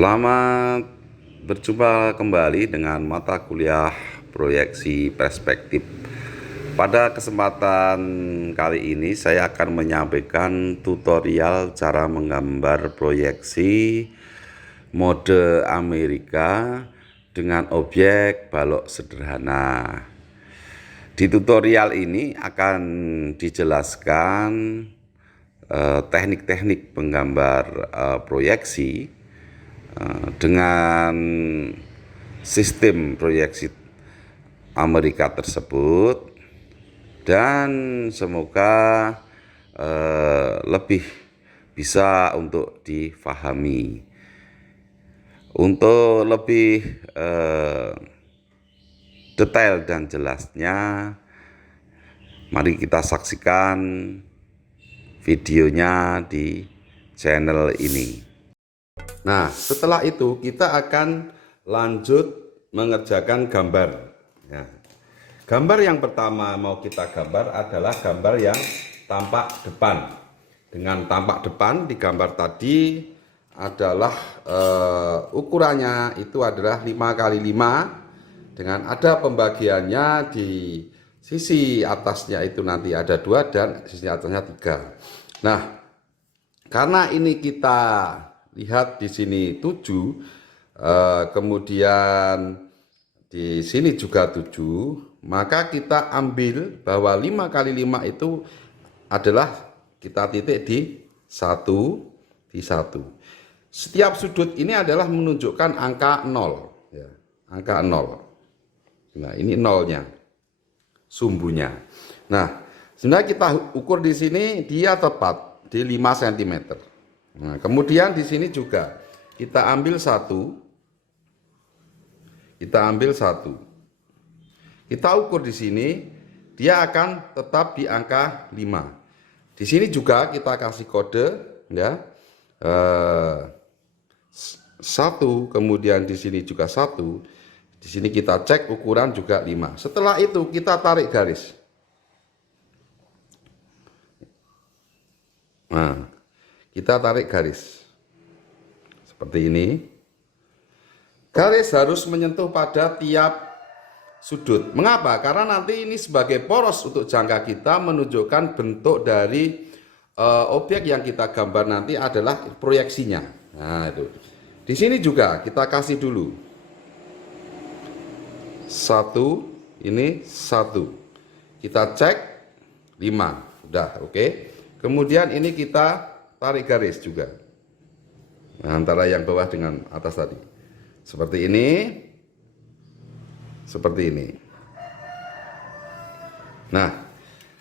Selamat berjumpa kembali dengan mata kuliah proyeksi perspektif. Pada kesempatan kali ini saya akan menyampaikan tutorial cara menggambar proyeksi mode Amerika dengan objek balok sederhana. Di tutorial ini akan dijelaskan teknik-teknik penggambar proyeksi dengan sistem proyeksi Amerika tersebut, dan semoga lebih bisa untuk difahami. Untuk lebih detail dan jelasnya, mari kita saksikan videonya di channel ini. Nah, setelah itu kita akan lanjut mengerjakan gambar. Ya. Gambar yang pertama mau kita gambar adalah gambar yang tampak depan. Dengan tampak depan di gambar tadi adalah ukurannya itu adalah 5x5 dengan ada pembagiannya di sisi atasnya itu nanti ada 2 dan sisi atasnya 3. Nah, karena ini kita lihat di sini 7, kemudian di sini juga 7, maka kita ambil bahwa 5x5 itu adalah kita titik di 1 di 1. Setiap sudut ini adalah menunjukkan angka 0 ya, angka 0. Nah, ini nolnya, sumbunya. Nah, sebenarnya kita ukur di sini dia tepat di 5 cm. Nah, kemudian di sini juga kita ambil 1, kita ukur di sini, dia akan tetap di angka 5. Di sini juga kita kasih kode ya, 1, kemudian di sini juga 1. Di sini kita cek ukuran juga 5. Setelah itu kita tarik garis. Nah, kita tarik garis seperti ini. Garis harus menyentuh pada tiap sudut. Mengapa? Karena nanti ini sebagai poros untuk jangka kita menunjukkan bentuk dari objek yang kita gambar nanti adalah proyeksinya. Nah, itu. Di sini juga kita kasih dulu 1, ini 1. Kita cek 5. Udah, oke. Kemudian ini kita tarik garis juga, nah, antara yang bawah dengan atas tadi, seperti ini, seperti ini. Nah,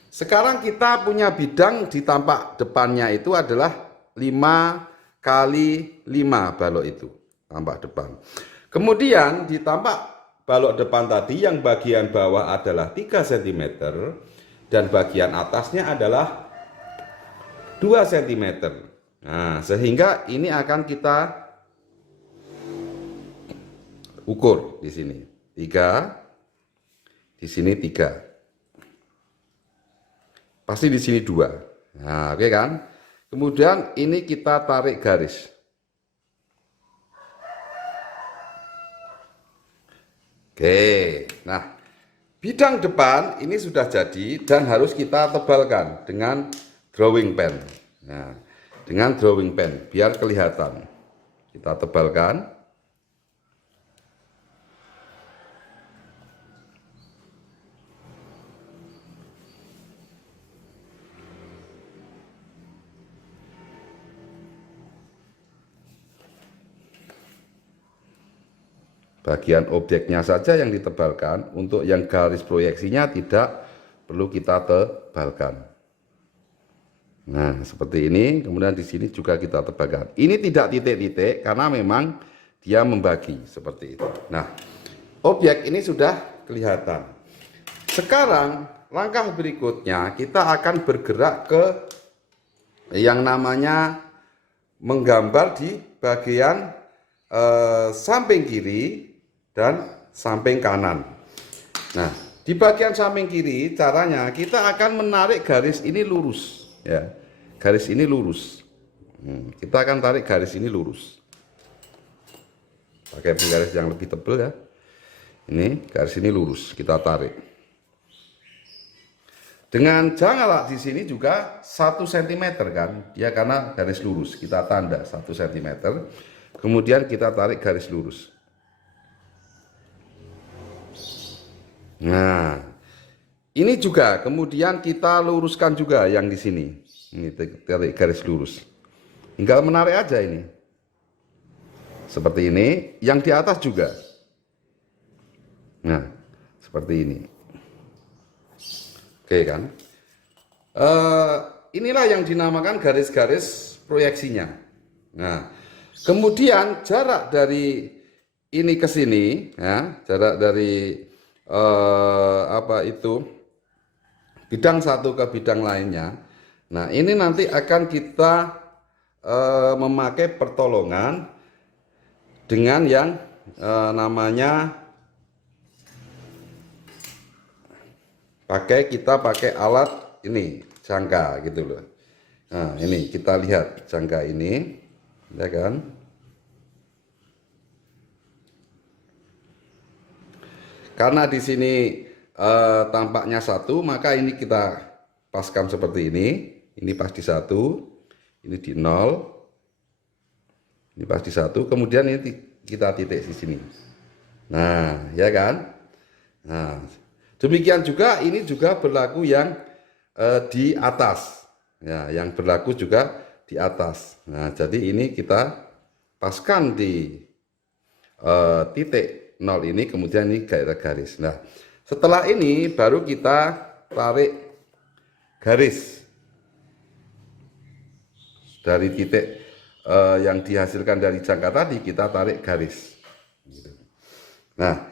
sekarang kita punya bidang di tampak depannya itu adalah 5x5 balok itu, tampak depan. Kemudian di tampak balok depan tadi yang bagian bawah adalah 3 cm dan bagian atasnya adalah 2 cm. Nah, sehingga ini akan kita ukur di sini 3, di sini 3. Pasti di sini 2. Nah, oke kan? Kemudian ini kita tarik garis. Oke. Nah, bidang depan ini sudah jadi dan harus kita tebalkan dengan drawing pen. Nah, dengan drawing pen biar kelihatan. Kita tebalkan. Bagian objeknya saja yang ditebalkan, untuk yang garis proyeksinya tidak perlu kita tebalkan. Nah, seperti ini. Kemudian di sini juga kita tebalkan. Ini tidak titik-titik karena memang dia membagi seperti itu. Nah, objek ini sudah kelihatan. Sekarang langkah berikutnya kita akan bergerak ke yang namanya menggambar di bagian samping kiri dan samping kanan. Nah, di bagian samping kiri caranya kita akan menarik garis ini lurus ya. Garis ini lurus. Kita akan tarik garis ini lurus. pakai penggaris yang lebih tebal ya. Ini garis ini lurus, kita tarik. Dengan jangka di sini juga 1 cm kan, dia karena garis lurus, kita tanda 1 cm. Kemudian kita tarik garis lurus. Nah, ini juga kemudian kita luruskan juga yang di sini. Ini tarik garis lurus. Tinggal menarik aja ini. Seperti ini, yang di atas juga. Nah, seperti ini. Oke kan? Inilah yang dinamakan garis-garis proyeksinya. Nah, kemudian jarak dari ini ke sini, ya, jarak dari bidang satu ke bidang lainnya. Nah, ini nanti akan kita memakai pertolongan dengan yang namanya kita pakai alat ini jangka gitu loh. Nah, ini kita lihat jangka ini, ya kan? Karena di sini tampaknya 1, maka ini kita paskan seperti ini. Ini pas di 1, ini di 0, ini pas di 1. Kemudian ini kita titik di sini. Nah, ya kan? Nah, demikian juga ini juga berlaku yang di atas. Ya, yang berlaku juga di atas. Nah, jadi ini kita paskan di titik 0 ini, kemudian ini garis. Nah, setelah ini baru kita tarik garis dari titik yang dihasilkan dari jangka tadi, kita tarik garis. Nah,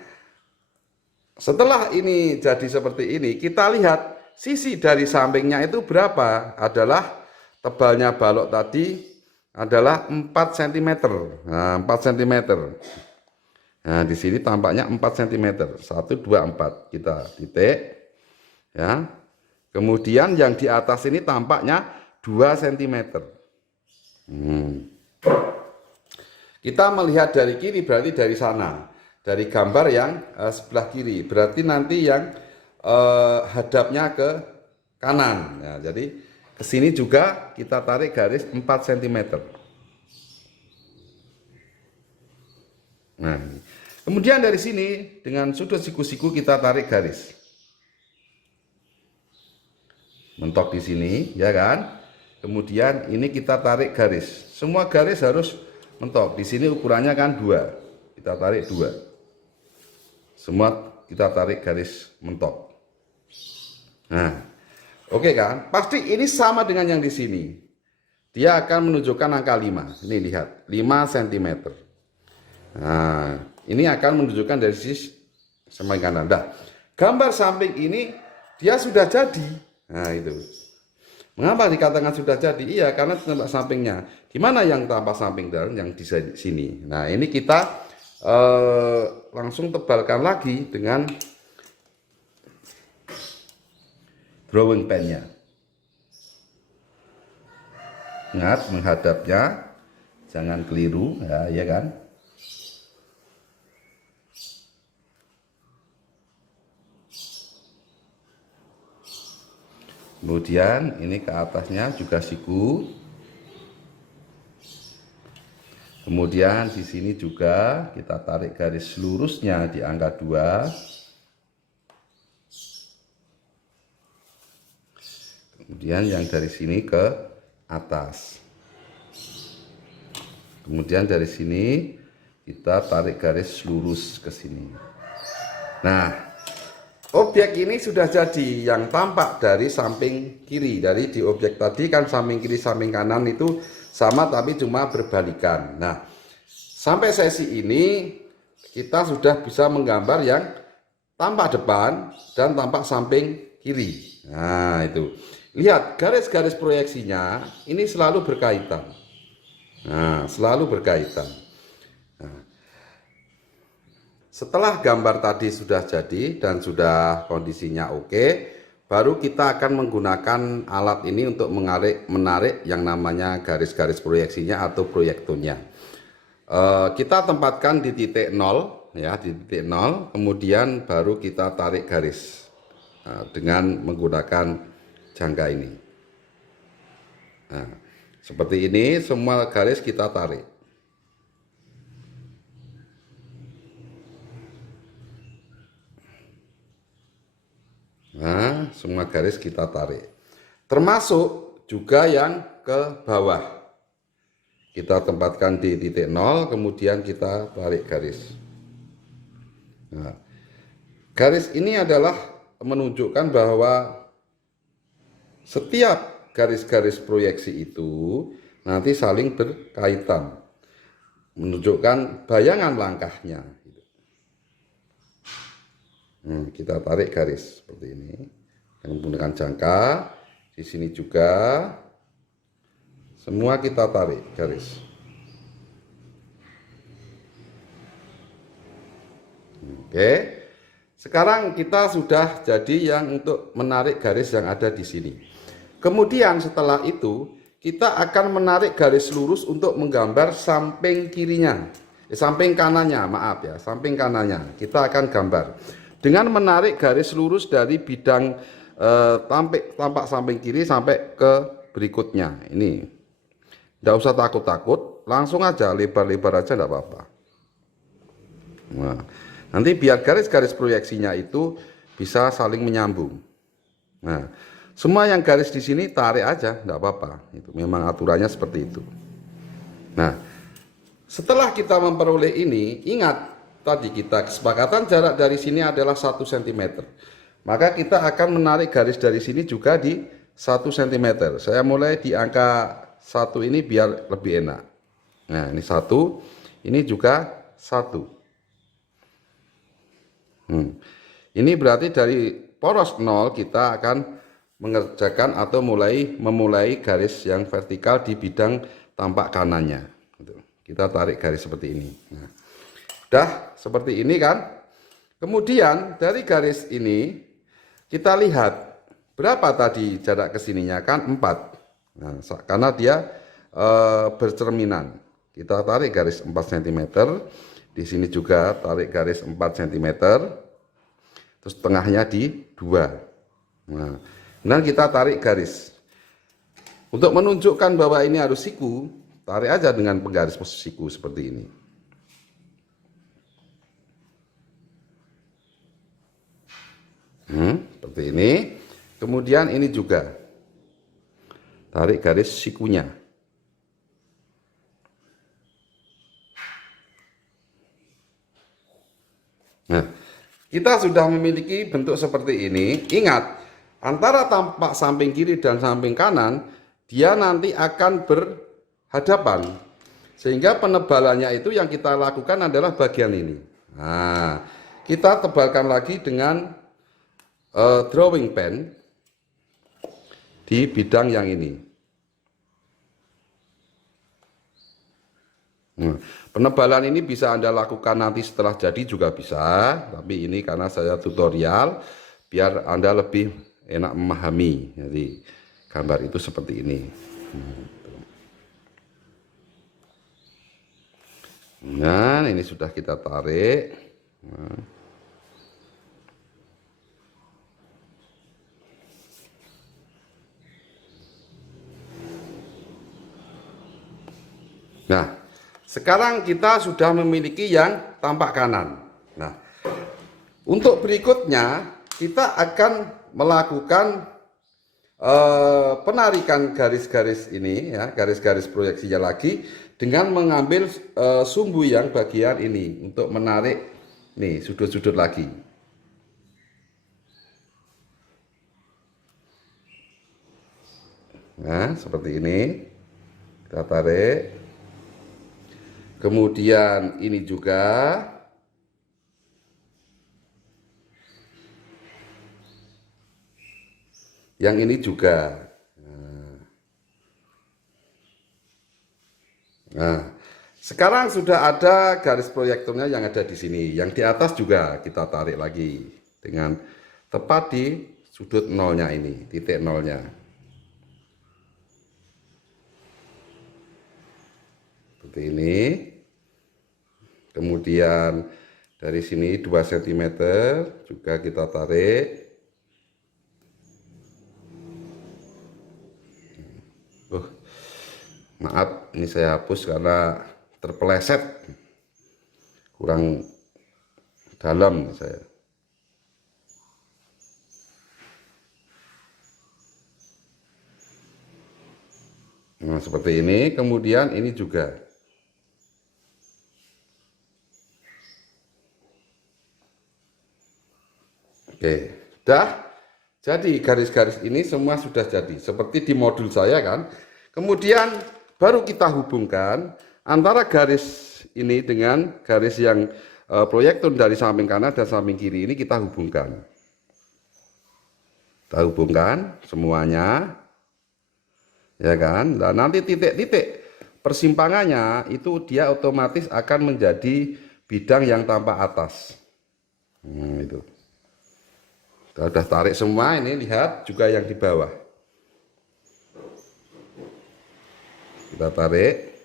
setelah ini jadi seperti ini, kita lihat sisi dari sampingnya itu berapa. Adalah tebalnya balok tadi adalah 4 cm. Nah, 4 cm. Nah, di sini tampaknya 4 cm. 1, 2, 4. Kita titik. Ya. Kemudian yang di atas ini tampaknya 2 cm. Kita melihat dari kiri berarti dari sana. Dari gambar yang sebelah kiri. Berarti nanti yang hadapnya ke kanan. Ya, jadi ke sini juga kita tarik garis 4 cm. Nah, kemudian dari sini dengan sudut siku-siku kita tarik garis. Mentok di sini, ya kan? Kemudian ini kita tarik garis. Semua garis harus mentok. Di sini ukurannya kan 2. Kita tarik 2. Semua kita tarik garis mentok. Nah, oke kan? Pasti ini sama dengan yang di sini. Dia akan menunjukkan angka 5. Ini lihat, 5 cm. Nah, ini akan menunjukkan dari sisi samping kanan. Nah, gambar samping ini dia sudah jadi. Nah, itu. Mengapa dikatakan sudah jadi? Iya, karena tampak sampingnya. Di mana yang tampak samping dan yang di sini. Nah, ini kita langsung tebalkan lagi dengan drawing pennya. Ingat menghadapnya, jangan keliru, ya kan? Kemudian ini ke atasnya juga siku. Kemudian di sini juga kita tarik garis lurusnya di angka 2. Kemudian yang dari sini ke atas. Kemudian dari sini kita tarik garis lurus ke sini. Nah, objek ini sudah jadi yang tampak dari samping kiri. Dari di objek tadi kan samping kiri samping kanan itu sama tapi cuma berbalikan. Nah, sampai sesi ini kita sudah bisa menggambar yang tampak depan dan tampak samping kiri. Nah, itu. Lihat garis-garis proyeksinya ini selalu berkaitan. Nah, selalu berkaitan. Nah, setelah gambar tadi sudah jadi dan sudah kondisinya oke, baru kita akan menggunakan alat ini untuk menarik yang namanya garis-garis proyeksinya atau proyektornya. Kita tempatkan di titik 0 ya, di titik 0, kemudian baru kita tarik garis dengan menggunakan jangka ini. Nah, seperti ini semua garis kita tarik. Nah, semua garis kita tarik. Termasuk juga yang ke bawah. Kita tempatkan di titik 0, kemudian kita tarik garis. Nah, garis ini adalah menunjukkan bahwa setiap garis-garis proyeksi itu nanti saling berkaitan. Menunjukkan bayangan langkahnya. Kita tarik garis seperti ini dengan menggunakan jangka. Di sini juga semua kita tarik garis. Oke, sekarang kita sudah jadi yang untuk menarik garis yang ada di sini. Kemudian setelah itu kita akan menarik garis lurus untuk menggambar samping kirinya, samping kanannya, maaf ya, samping kanannya. Kita akan gambar dengan menarik garis lurus dari bidang tampak samping kiri sampai ke berikutnya. Ini tidak usah takut-takut, langsung aja lebar-lebar aja, tidak apa-apa. Nah, nanti biar garis-garis proyeksinya itu bisa saling menyambung. Nah, semua yang garis di sini tarik aja, tidak apa-apa. Itu memang aturannya seperti itu. Nah, setelah kita memperoleh ini, ingat tadi kita kesepakatan jarak dari sini adalah 1 cm. Maka kita akan menarik garis dari sini juga di 1 cm. Saya mulai di angka 1 ini biar lebih enak. Nah, ini 1, ini juga 1. Ini berarti dari poros 0 kita akan mengerjakan atau memulai garis yang vertikal di bidang tampak kanannya. Kita tarik garis seperti ini. Nah, udah seperti ini kan. Kemudian dari garis ini kita lihat berapa tadi jarak ke sininya kan 4. Nah, karena dia bercerminan. Kita tarik garis 4 cm. Di sini juga tarik garis 4 cm. Terus tengahnya di 2. Nah, kemudian kita tarik garis. Untuk menunjukkan bahwa ini harus siku, tarik aja dengan penggaris siku seperti ini. Seperti ini. Kemudian ini juga tarik garis sikunya. Nah, kita sudah memiliki bentuk seperti ini. Ingat, antara tampak samping kiri dan samping kanan, dia nanti akan berhadapan. Sehingga penebalannya itu yang kita lakukan adalah bagian ini. Nah, kita tebalkan lagi dengan drawing pen di bidang yang ini. Nah, penebalan ini bisa Anda lakukan nanti setelah jadi juga bisa, tapi ini karena saya tutorial biar Anda lebih enak memahami. Jadi gambar itu seperti ini. Nah, ini sudah kita tarik. Nah, sekarang kita sudah memiliki yang tampak kanan. Nah, untuk berikutnya kita akan melakukan penarikan garis-garis ini ya, garis-garis proyeksinya lagi dengan mengambil sumbu yang bagian ini untuk menarik nih sudut-sudut lagi. Nah, seperti ini. Kita tarik. Kemudian ini juga. Yang ini juga. Nah, sekarang sudah ada garis proyektornya yang ada di sini. Yang di atas juga kita tarik lagi dengan tepat di sudut nolnya ini, titik nolnya. Seperti ini. Kemudian dari sini 2 cm juga kita tarik. Maaf, ini saya hapus karena terpeleset, kurang dalam saya. Nah, seperti ini. Kemudian ini juga. Oke, dah. Jadi garis-garis ini semua sudah jadi seperti di modul saya kan. Kemudian baru kita hubungkan antara garis ini dengan garis yang proyektor dari samping kanan dan samping kiri ini kita hubungkan. Kita hubungkan semuanya. Ya kan? Nah, nanti titik-titik persimpangannya itu dia otomatis akan menjadi bidang yang tampak atas. Itu. Kita sudah tarik semua, ini lihat juga yang di bawah. Kita tarik,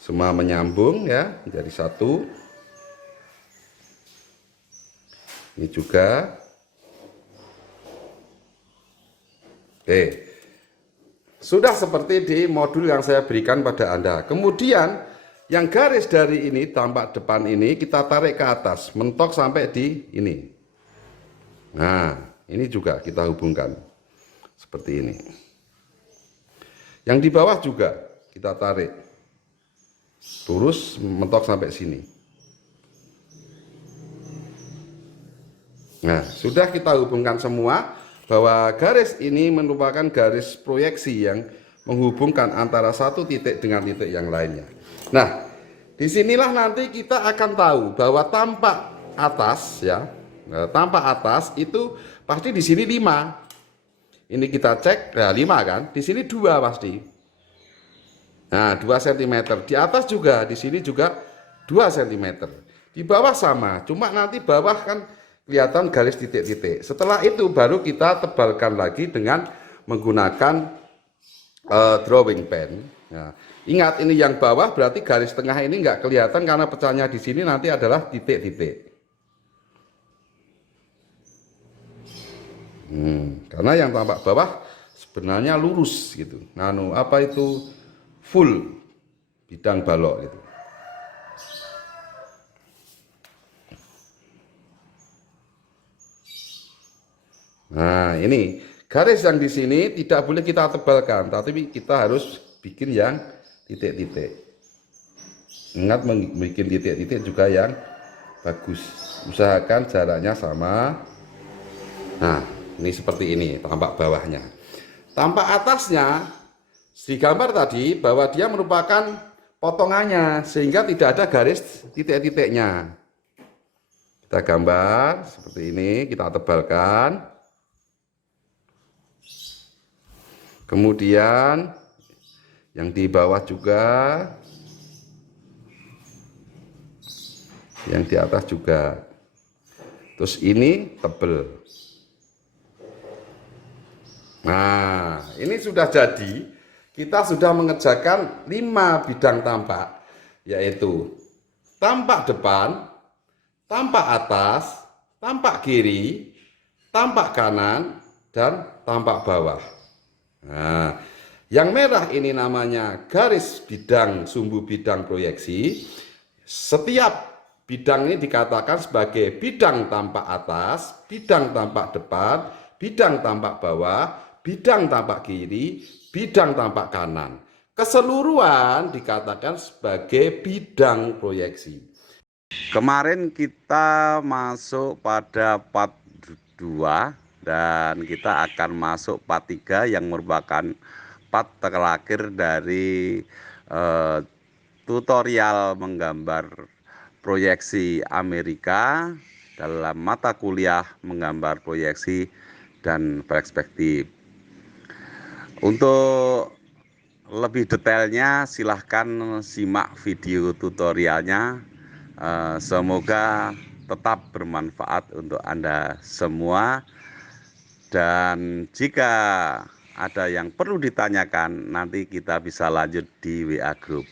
semua menyambung ya, menjadi satu. Ini juga. Oke. Sudah seperti di modul yang saya berikan pada Anda. Kemudian yang garis dari ini, tampak depan ini, kita tarik ke atas, mentok sampai di ini. Nah, ini juga kita hubungkan seperti ini. Yang di bawah juga kita tarik lurus mentok sampai sini. Nah, sudah kita hubungkan semua bahwa garis ini merupakan garis proyeksi yang menghubungkan antara satu titik dengan titik yang lainnya. Nah, disinilah nanti kita akan tahu bahwa tampak atas ya. Nah, tampak atas itu pasti di sini 5. Ini kita cek, nah 5 kan? Di sini 2 pasti. Nah, 2 cm. Di atas juga, di sini juga 2 cm. Di bawah sama, cuma nanti bawah kan kelihatan garis titik-titik. Setelah itu baru kita tebalkan lagi dengan menggunakan drawing pen. Nah, ingat ini yang bawah berarti garis tengah ini nggak kelihatan karena pecahnya di sini nanti adalah titik-titik. Karena yang tampak bawah sebenarnya lurus gitu. Nano apa itu full bidang balok gitu. Nah, ini garis yang di sini tidak boleh kita tebalkan, tapi kita harus bikin yang titik-titik. Ingat membuat titik-titik juga yang bagus. Usahakan jaraknya sama. Nah, ini seperti ini tampak bawahnya. Tampak atasnya di gambar tadi bahwa dia merupakan potongannya sehingga tidak ada garis titik-titiknya. Kita gambar seperti ini, kita tebalkan. Kemudian yang di bawah juga, yang di atas juga. Terus ini tebel. Nah, ini sudah jadi. Kita sudah mengerjakan 5 bidang tampak, yaitu tampak depan, tampak atas, tampak kiri, tampak kanan, dan tampak bawah. Nah, yang merah ini namanya garis bidang sumbu bidang proyeksi. Setiap bidang ini dikatakan sebagai bidang tampak atas, bidang tampak depan, bidang tampak bawah, bidang tampak kiri, bidang tampak kanan. Keseluruhan dikatakan sebagai bidang proyeksi. Kemarin kita masuk pada part 2 dan kita akan masuk part 3 yang merupakan part terakhir dari tutorial menggambar proyeksi Amerika dalam mata kuliah menggambar proyeksi dan perspektif. Untuk lebih detailnya silahkan simak video tutorialnya. Semoga tetap bermanfaat untuk Anda semua. Dan jika ada yang perlu ditanyakan, nanti kita bisa lanjut di WA Group.